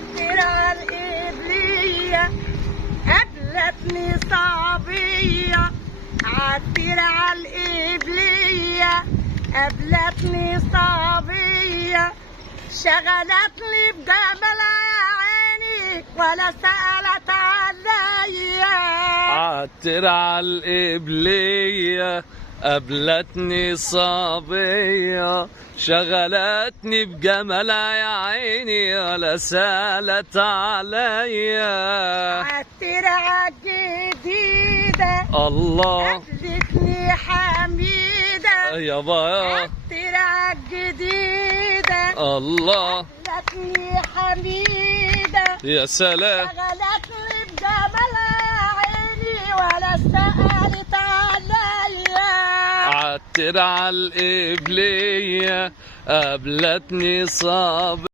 عالترعة القبلية قابلتني صبية، عالترعة القبلية قابلتني صبية، شغلتني بجمالها يا عيني ولا سألت عليا. عالترعة القبلية قابلتني صبية، شغلتني بجمالها يا عيني ولا سالت عليا. عالترعة الجديدة الله قابلتني حميدة، يابا عالترعة الجديدة الله قابلتني حميدة، يا سلام. شغلتني بجمالها يا عيني ولا سألت عليا. عالترعة القبلية قابلتني صبية.